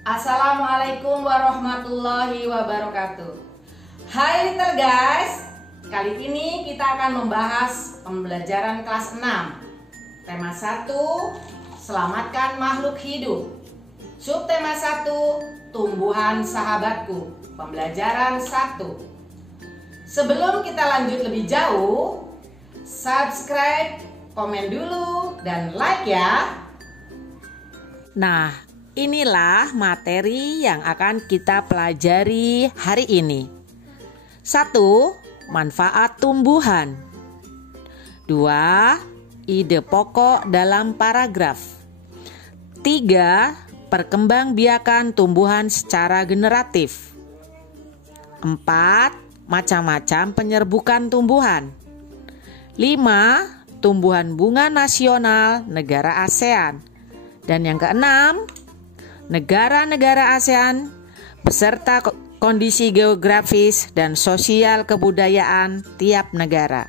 Assalamualaikum warahmatullahi wabarakatuh. Hai little guys, kali ini kita akan membahas pembelajaran kelas 6. Tema 1, selamatkan makhluk hidup. Subtema 1, tumbuhan sahabatku. Pembelajaran 1. Sebelum kita lanjut lebih jauh, subscribe, komen dulu, dan like ya. Nah, inilah materi yang akan kita pelajari hari ini. 1. Manfaat tumbuhan. 2. Ide pokok dalam paragraf. 3. Perkembangbiakan tumbuhan secara generatif. 4. Macam-macam penyerbukan tumbuhan. 5. Tumbuhan bunga nasional negara ASEAN. Dan yang keenam, negara-negara ASEAN beserta kondisi geografis dan sosial kebudayaan tiap negara.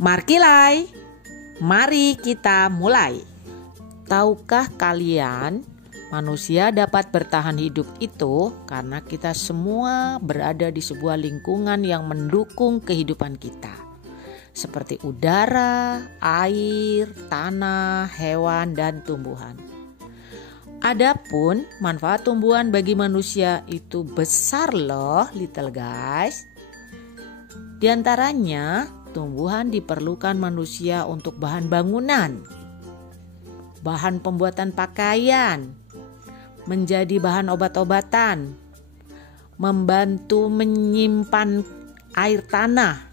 Markilai, mari kita mulai. Tahukah kalian, manusia dapat bertahan hidup itu karena kita semua berada di sebuah lingkungan yang mendukung kehidupan kita. Seperti udara, air, tanah, hewan, dan tumbuhan. Adapun manfaat tumbuhan bagi manusia itu besar loh little guys. Di antaranya, tumbuhan diperlukan manusia untuk bahan bangunan, bahan pembuatan pakaian, menjadi bahan obat-obatan, membantu menyimpan air tanah,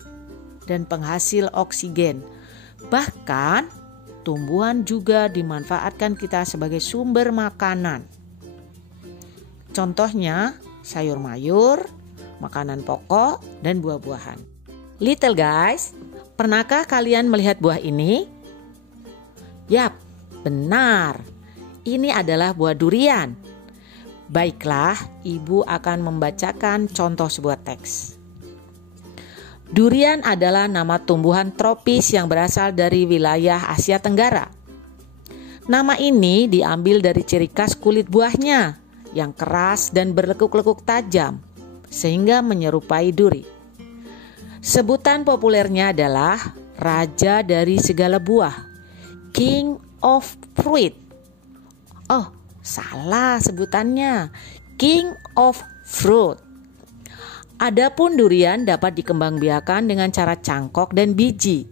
dan penghasil oksigen. Bahkan tumbuhan juga dimanfaatkan kita sebagai sumber makanan. Contohnya sayur mayur, makanan pokok, dan buah-buahan. Little guys, pernahkah kalian melihat buah ini? Yap, benar. Ini adalah buah durian. Baiklah, ibu akan membacakan contoh sebuah teks. Durian adalah nama tumbuhan tropis yang berasal dari wilayah Asia Tenggara. Nama ini diambil dari ciri khas kulit buahnya yang keras dan berlekuk-lekuk tajam sehingga menyerupai duri. Sebutan populernya adalah raja dari segala buah, King of Fruit. Oh, salah sebutannya, King of Fruit. Adapun durian dapat dikembangbiakan dengan cara cangkok dan biji.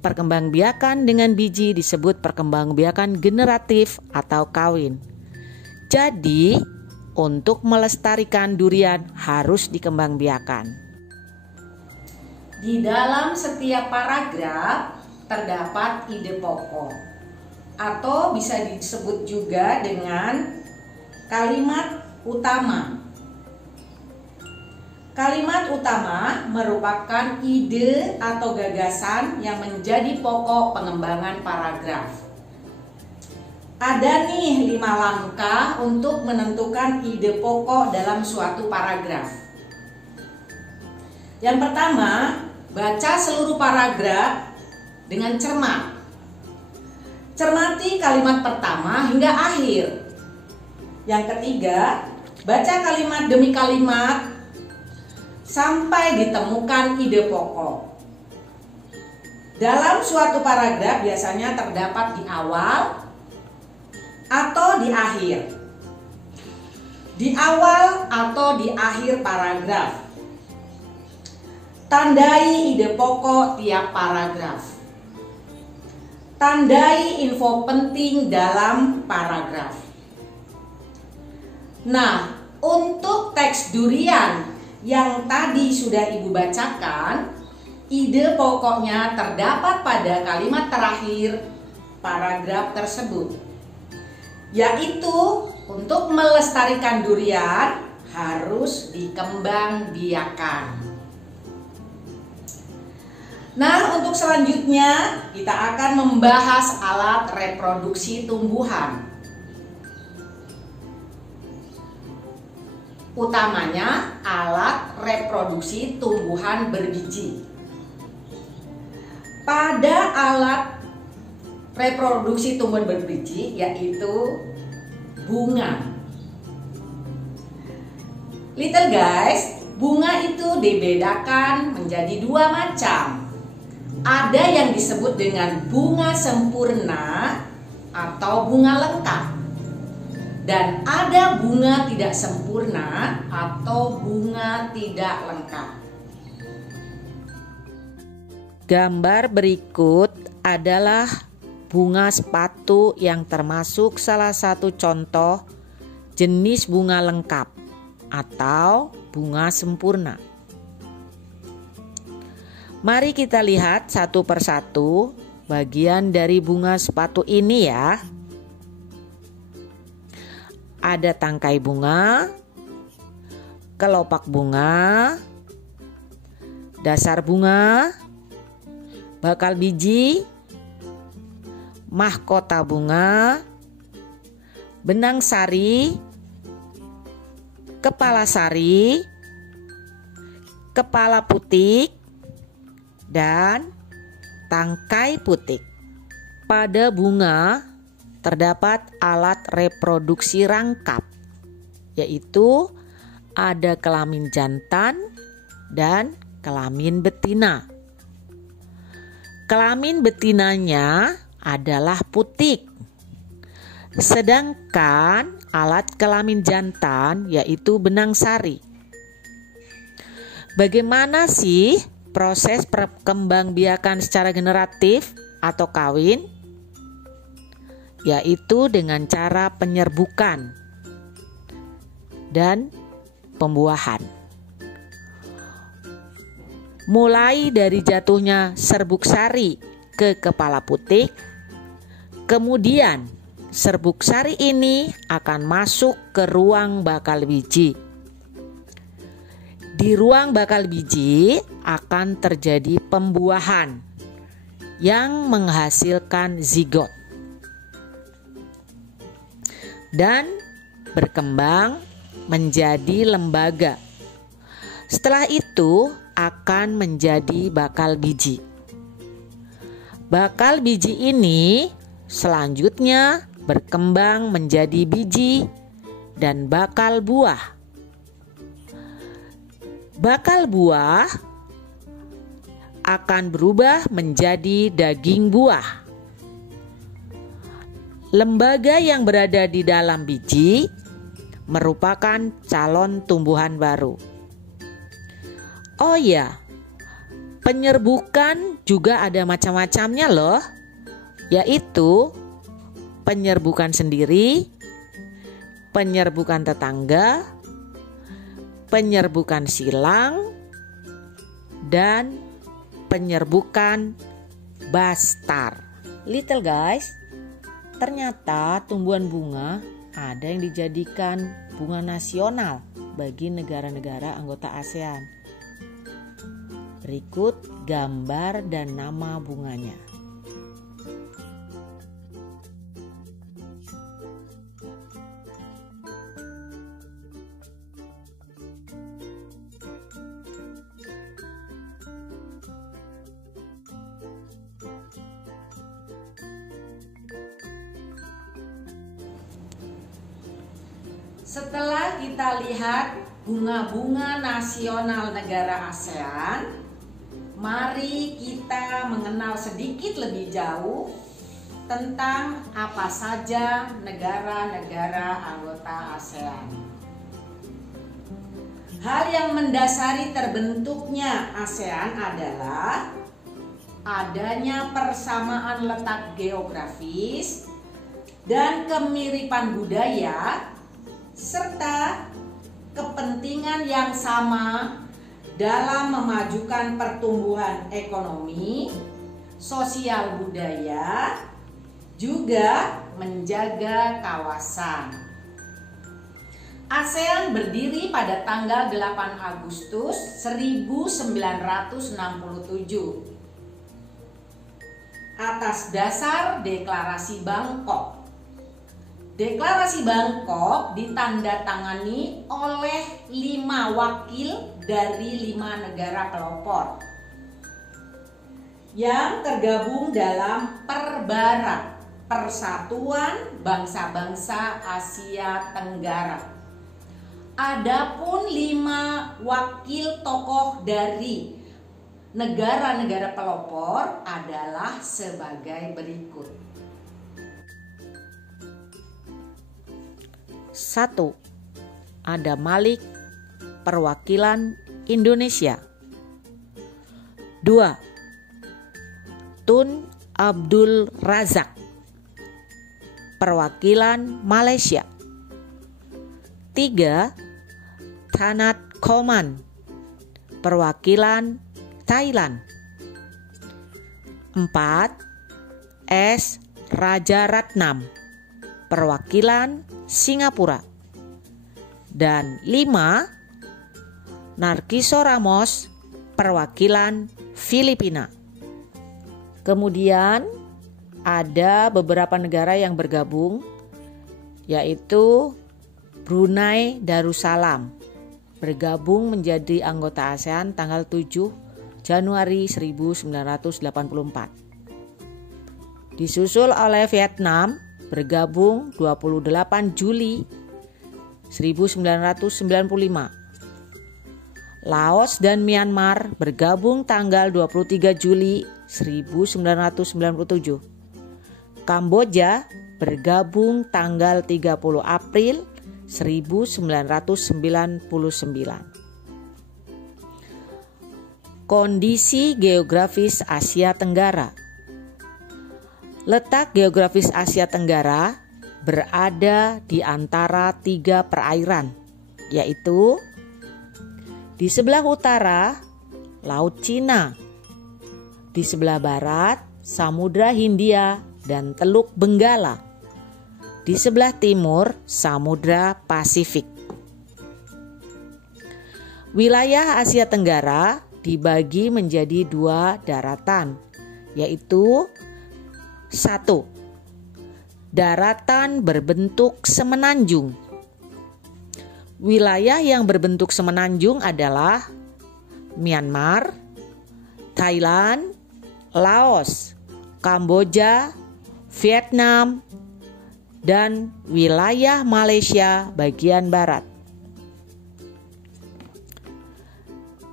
Perkembangbiakan dengan biji disebut perkembangbiakan generatif atau kawin. Jadi, untuk melestarikan durian harus dikembangbiakan. Di dalam setiap paragraf terdapat ide pokok atau bisa disebut juga dengan kalimat utama. Kalimat utama merupakan ide atau gagasan yang menjadi pokok pengembangan paragraf. Ada nih 5 langkah untuk menentukan ide pokok dalam suatu paragraf. Yang pertama, baca seluruh paragraf dengan cermat. Cermati kalimat pertama hingga akhir. Yang ketiga, baca kalimat demi kalimat sampai ditemukan ide pokok. Dalam suatu paragraf biasanya terdapat di awal atau di akhir. Di awal atau di akhir paragraf. Tandai ide pokok tiap paragraf. Tandai info penting dalam paragraf. Nah, untuk teks durian yang tadi sudah ibu bacakan, ide pokoknya terdapat pada kalimat terakhir paragraf tersebut, yaitu untuk melestarikan durian harus dikembangbiakan. Nah, untuk selanjutnya kita akan membahas alat reproduksi tumbuhan. Utamanya alat reproduksi tumbuhan berbiji. Pada alat reproduksi tumbuhan berbiji yaitu bunga. Little guys, bunga itu dibedakan menjadi dua macam. Ada yang disebut dengan bunga sempurna atau bunga lengkap. Dan ada bunga tidak sempurna atau bunga tidak lengkap. Gambar berikut adalah bunga sepatu yang termasuk salah satu contoh jenis bunga lengkap atau bunga sempurna. Mari kita lihat satu persatu bagian dari bunga sepatu ini ya. Ada tangkai bunga, kelopak bunga, dasar bunga, bakal biji, mahkota bunga, benang sari, kepala sari, kepala putik, dan tangkai putik. Pada bunga terdapat alat reproduksi rangkap, yaitu ada kelamin jantan dan kelamin betina. Kelamin betinanya adalah putik, sedangkan alat kelamin jantan yaitu benang sari. Bagaimana sih proses perkembangbiakan secara generatif atau kawin? Yaitu dengan cara penyerbukan dan pembuahan. Mulai dari jatuhnya serbuk sari ke kepala putik, kemudian serbuk sari ini akan masuk ke ruang bakal biji. Di ruang bakal biji akan terjadi pembuahan yang menghasilkan zigot dan berkembang menjadi lembaga. Setelah itu akan menjadi bakal biji. Bakal biji ini selanjutnya berkembang menjadi biji dan bakal buah. Bakal buah akan berubah menjadi daging buah. Lembaga yang berada di dalam biji merupakan calon tumbuhan baru. Oh ya, penyerbukan juga ada macam-macamnya loh, yaitu penyerbukan sendiri, penyerbukan tetangga, penyerbukan silang, dan penyerbukan bastar. Little guys, ternyata tumbuhan bunga ada yang dijadikan bunga nasional bagi negara-negara anggota ASEAN. Berikut gambar dan nama bunganya. Setelah kita lihat bunga-bunga nasional negara ASEAN, mari kita mengenal sedikit lebih jauh tentang apa saja negara-negara anggota ASEAN. Hal yang mendasari terbentuknya ASEAN adalah adanya persamaan letak geografis dan kemiripan budaya serta kepentingan yang sama dalam memajukan pertumbuhan ekonomi, sosial budaya, juga menjaga kawasan. ASEAN berdiri pada tanggal 8 Agustus 1967 atas dasar Deklarasi Bangkok. Deklarasi Bangkok ditandatangani oleh 5 wakil dari 5 negara pelopor yang tergabung dalam Perbarak. Persatuan Bangsa-Bangsa Asia Tenggara. Adapun 5 wakil tokoh dari negara-negara pelopor adalah sebagai berikut. 1. Ada Malik, perwakilan Indonesia. 2. Tun Abdul Razak, perwakilan Malaysia. 3. Thanat Khoman, perwakilan Thailand. 4. S. Rajaratnam, perwakilan Singapura. Dan 5. Narciso Ramos, perwakilan Filipina. Kemudian ada beberapa negara yang bergabung, yaitu Brunei Darussalam bergabung menjadi anggota ASEAN tanggal 7 Januari 1984. Disusul oleh Vietnam bergabung 28 Juli 1995. Laos dan Myanmar bergabung tanggal 23 Juli 1997. Kamboja bergabung tanggal 30 April 1999. Kondisi geografis Asia Tenggara. Letak geografis Asia Tenggara berada di antara 3 perairan, yaitu di sebelah utara Laut Cina, di sebelah barat Samudra Hindia dan Teluk Benggala, di sebelah timur Samudra Pasifik. Wilayah Asia Tenggara dibagi menjadi 2 daratan, yaitu 1. Daratan berbentuk semenanjung. Wilayah yang berbentuk semenanjung adalah Myanmar, Thailand, Laos, Kamboja, Vietnam, dan wilayah Malaysia bagian barat.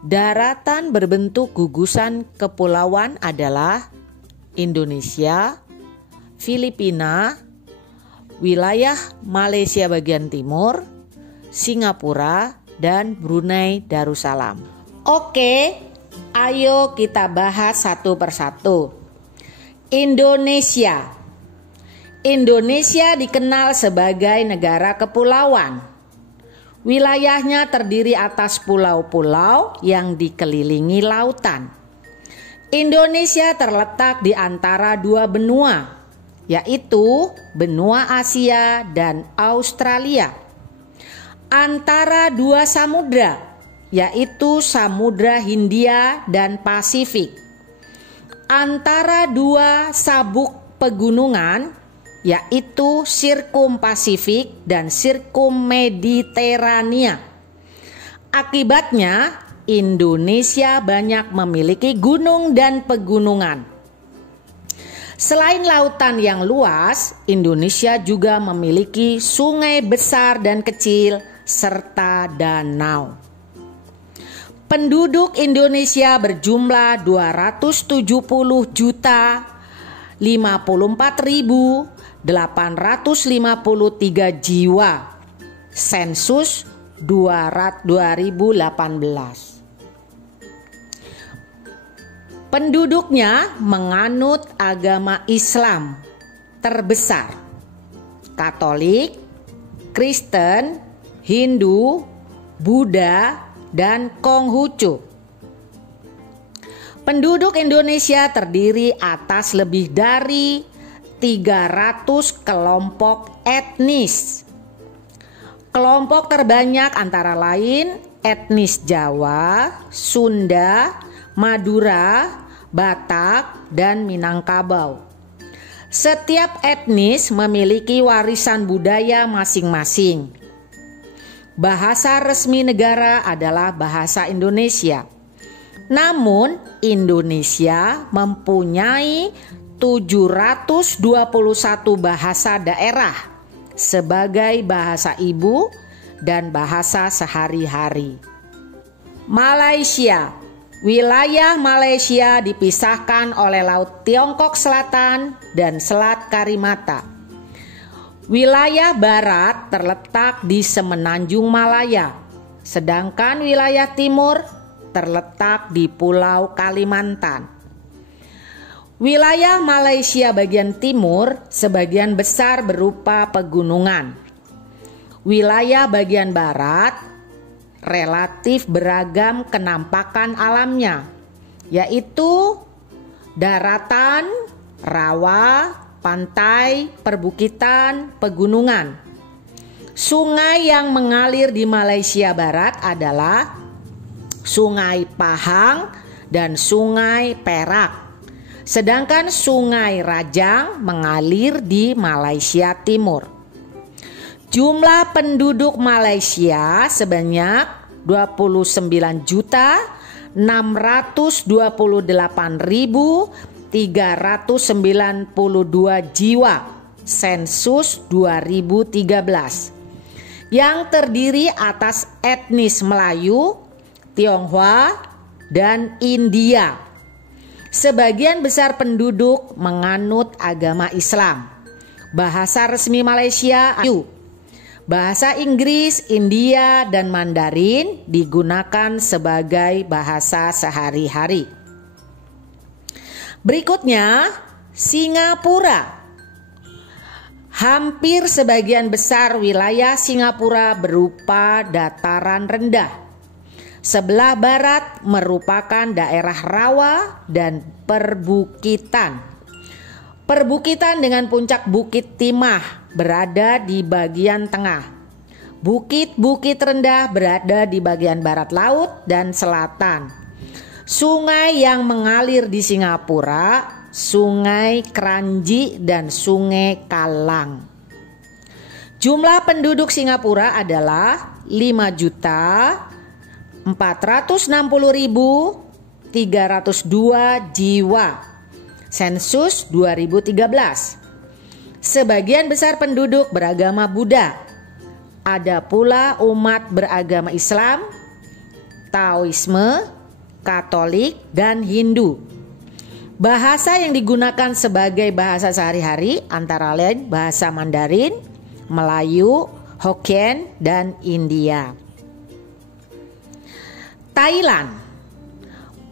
Daratan berbentuk gugusan kepulauan adalah Indonesia, Filipina, wilayah Malaysia bagian timur, Singapura, dan Brunei Darussalam. Oke, ayo kita bahas satu persatu. Indonesia. Indonesia dikenal sebagai negara kepulauan. Wilayahnya terdiri atas pulau-pulau yang dikelilingi lautan. Indonesia terletak di antara 2 benua, yaitu benua Asia dan Australia. Antara 2 samudra, yaitu Samudra Hindia dan Pasifik. Antara 2 sabuk pegunungan, yaitu Sirkum Pasifik dan Sirkum Mediterania. Akibatnya, Indonesia banyak memiliki gunung dan pegunungan. Selain lautan yang luas, Indonesia juga memiliki sungai besar dan kecil serta danau. Penduduk Indonesia berjumlah 270.054.853 jiwa. Sensus 2018. Penduduknya menganut agama Islam terbesar: Katolik, Kristen, Hindu, Buddha, dan Konghucu. Penduduk Indonesia terdiri atas lebih dari 300 kelompok etnis. Kelompok terbanyak antara lain etnis Jawa, Sunda, Madura, Batak, dan Minangkabau. Setiap etnis memiliki warisan budaya masing-masing. Bahasa resmi negara adalah bahasa Indonesia. Namun, Indonesia mempunyai 721 bahasa daerah sebagai bahasa ibu dan bahasa sehari-hari. Malaysia. Wilayah Malaysia dipisahkan oleh Laut Tiongkok Selatan dan Selat Karimata. Wilayah barat terletak di Semenanjung Malaya, sedangkan wilayah timur terletak di Pulau Kalimantan. Wilayah Malaysia bagian timur sebagian besar berupa pegunungan. Wilayah bagian barat relatif beragam kenampakan alamnya, yaitu daratan, rawa, pantai, perbukitan, pegunungan. Sungai yang mengalir di Malaysia Barat adalah Sungai Pahang dan Sungai Perak. Sedangkan Sungai Rajang mengalir di Malaysia Timur. Jumlah penduduk Malaysia sebanyak 29.388.392 jiwa sensus 2013 yang terdiri atas etnis Melayu, Tionghoa, dan India. Sebagian besar penduduk menganut agama Islam. Bahasa resmi Malaysia Melayu. Bahasa Inggris, India, dan Mandarin digunakan sebagai bahasa sehari-hari. Berikutnya, Singapura. Hampir sebagian besar wilayah Singapura berupa dataran rendah. Sebelah barat merupakan daerah rawa dan perbukitan. Perbukitan dengan puncak Bukit Timah berada di bagian tengah. Bukit-bukit rendah berada di bagian barat laut dan selatan. Sungai yang mengalir di Singapura, Sungai Kranji dan Sungai Kalang. Jumlah penduduk Singapura adalah 5.460.302 jiwa. Sensus 2013. Sebagian besar penduduk beragama Buddha. Ada pula umat beragama Islam, Taoisme, Katolik, dan Hindu. Bahasa yang digunakan sebagai bahasa sehari-hari antara lain bahasa Mandarin, Melayu, Hokkien, dan India. Thailand.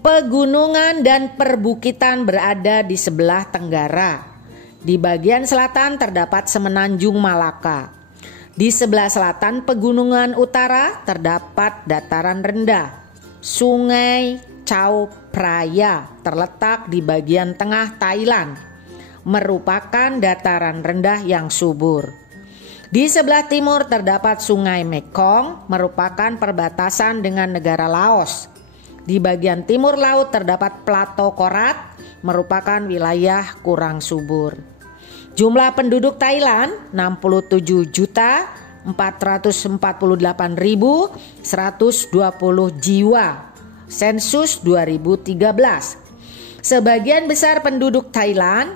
Pegunungan dan perbukitan berada di sebelah tenggara. Di bagian selatan terdapat Semenanjung Malaka. Di sebelah selatan pegunungan utara terdapat dataran rendah. Sungai Chao Phraya terletak di bagian tengah Thailand, merupakan dataran rendah yang subur. Di sebelah timur terdapat Sungai Mekong, merupakan perbatasan dengan negara Laos. Di bagian timur laut terdapat Plato Korat, merupakan wilayah kurang subur. Jumlah penduduk Thailand 67.448.120 jiwa. Sensus 2013. Sebagian besar penduduk Thailand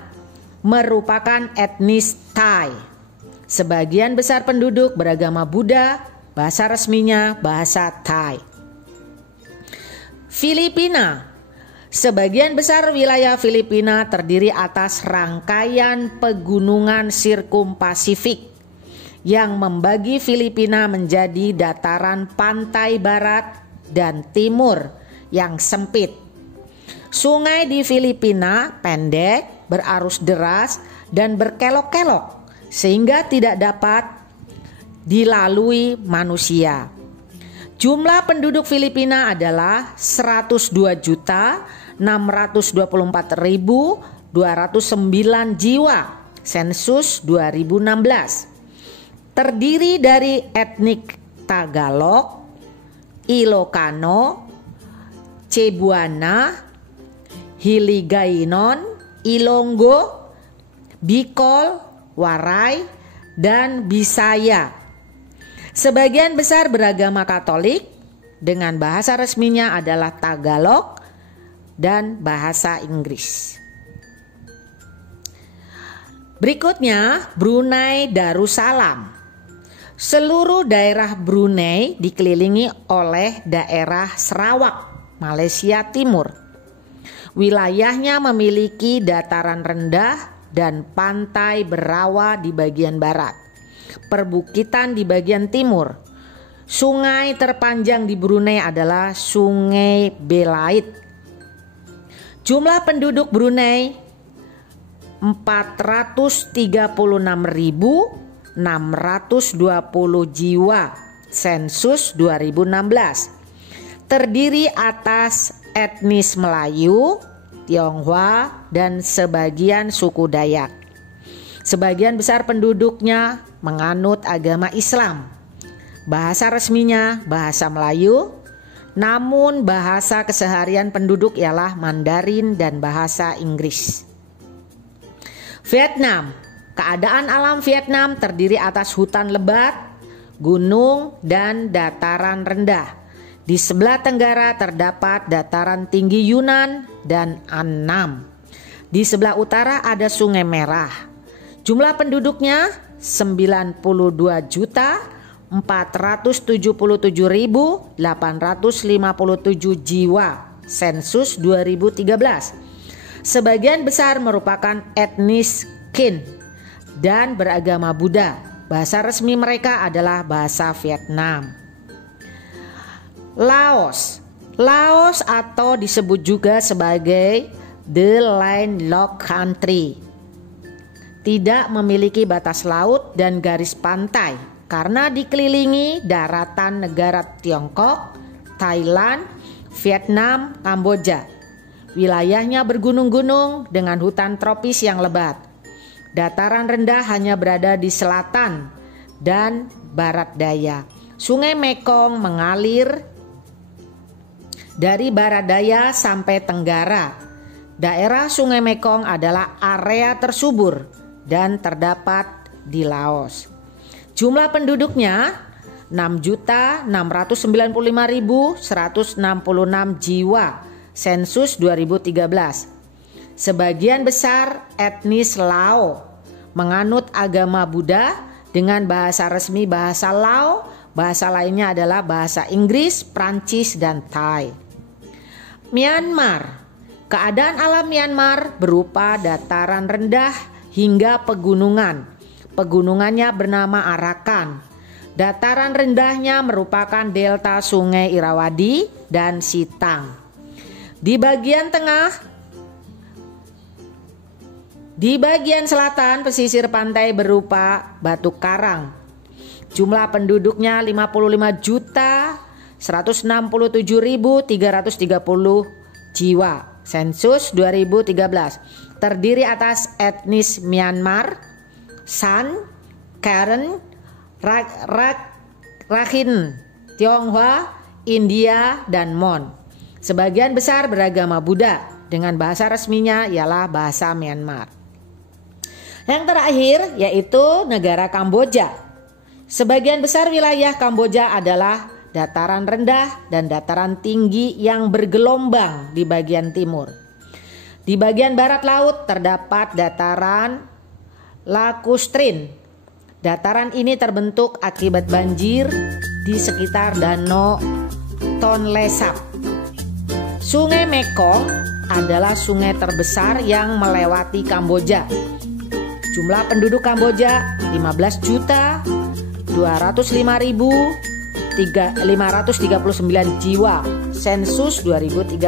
merupakan etnis Thai. Sebagian besar penduduk beragama Buddha, bahasa resminya bahasa Thai. Filipina. Sebagian besar wilayah Filipina terdiri atas rangkaian pegunungan sirkumpasifik yang membagi Filipina menjadi dataran pantai barat dan timur yang sempit. Sungai di Filipina pendek, berarus deras, dan berkelok-kelok sehingga tidak dapat dilalui manusia. Jumlah penduduk Filipina adalah 102.624.209 jiwa. Sensus 2016. Terdiri dari etnik Tagalog, Ilocano, Cebuana, Hiligaynon, Ilonggo, Bicol, Waray, dan Bisaya. Sebagian besar beragama Katolik dengan bahasa resminya adalah Tagalog dan bahasa Inggris. Berikutnya, Brunei Darussalam. Seluruh daerah Brunei dikelilingi oleh daerah Sarawak, Malaysia Timur. Wilayahnya memiliki dataran rendah dan pantai berawa di bagian barat, perbukitan di bagian timur. Sungai terpanjang di Brunei adalah Sungai Belait. Jumlah penduduk Brunei 436.620 jiwa, sensus 2016. Terdiri atas etnis Melayu, Tionghoa, dan sebagian suku Dayak. Sebagian besar penduduknya menganut agama Islam. Bahasa resminya bahasa Melayu, namun bahasa keseharian penduduk ialah Mandarin dan bahasa Inggris. Vietnam. Keadaan alam Vietnam terdiri atas hutan lebat, gunung, dan dataran rendah. Di sebelah tenggara terdapat dataran tinggi Yunnan dan Annam. Di sebelah utara ada Sungai Merah. Jumlah penduduknya 92.477.857 jiwa, sensus 2013. Sebagian besar merupakan etnis Kin dan beragama Buddha. Bahasa resmi mereka adalah bahasa Vietnam. Laos. Laos atau disebut juga sebagai The Landlocked Country tidak memiliki batas laut dan garis pantai karena dikelilingi daratan negara Tiongkok, Thailand, Vietnam, Kamboja. Wilayahnya bergunung-gunung dengan hutan tropis yang lebat. Dataran rendah hanya berada di selatan dan barat daya. Sungai Mekong mengalir dari barat daya sampai tenggara. Daerah Sungai Mekong adalah area tersubur dan terdapat di Laos. Jumlah penduduknya 6.695.166 jiwa, sensus 2013. Sebagian besar etnis Lao menganut agama Buddha dengan bahasa resmi bahasa Lao. Bahasa lainnya adalah bahasa Inggris, Prancis, dan Thai. Myanmar. Keadaan alam Myanmar berupa dataran rendah hingga pegunungan. Pegunungannya bernama Arakan. Dataran rendahnya merupakan delta Sungai Irrawaddy dan Sitang. Di bagian selatan pesisir pantai berupa batu karang. Jumlah penduduknya 55.167.330 jiwa, sensus 2013. Terdiri atas etnis Myanmar, San, Karen, Rakhine, Tionghoa, India, dan Mon. Sebagian besar beragama Buddha dengan bahasa resminya ialah bahasa Myanmar. Yang terakhir yaitu negara Kamboja. Sebagian besar wilayah Kamboja adalah dataran rendah dan dataran tinggi yang bergelombang di bagian timur. Di bagian barat laut terdapat dataran Lakustrin. Dataran ini terbentuk akibat banjir di sekitar Danau Tonle Sap. Sungai Mekong adalah sungai terbesar yang melewati Kamboja. Jumlah penduduk Kamboja 15.205.539 jiwa, sensus 2013.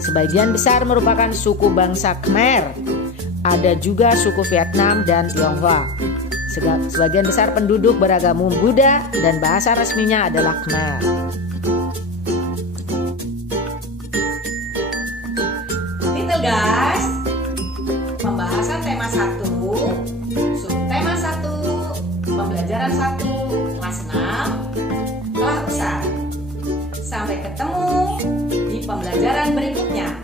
Sebagian besar merupakan suku bangsa Khmer. Ada juga suku Vietnam dan Tionghoa. Sebagian besar penduduk beragama Buddha dan bahasa resminya adalah Khmer. Itu guys, pembahasan tema 1, subtema 1, pembelajaran 1, kelas 6, kelas besar. Sampai ketemu di pembelajaran berikutnya.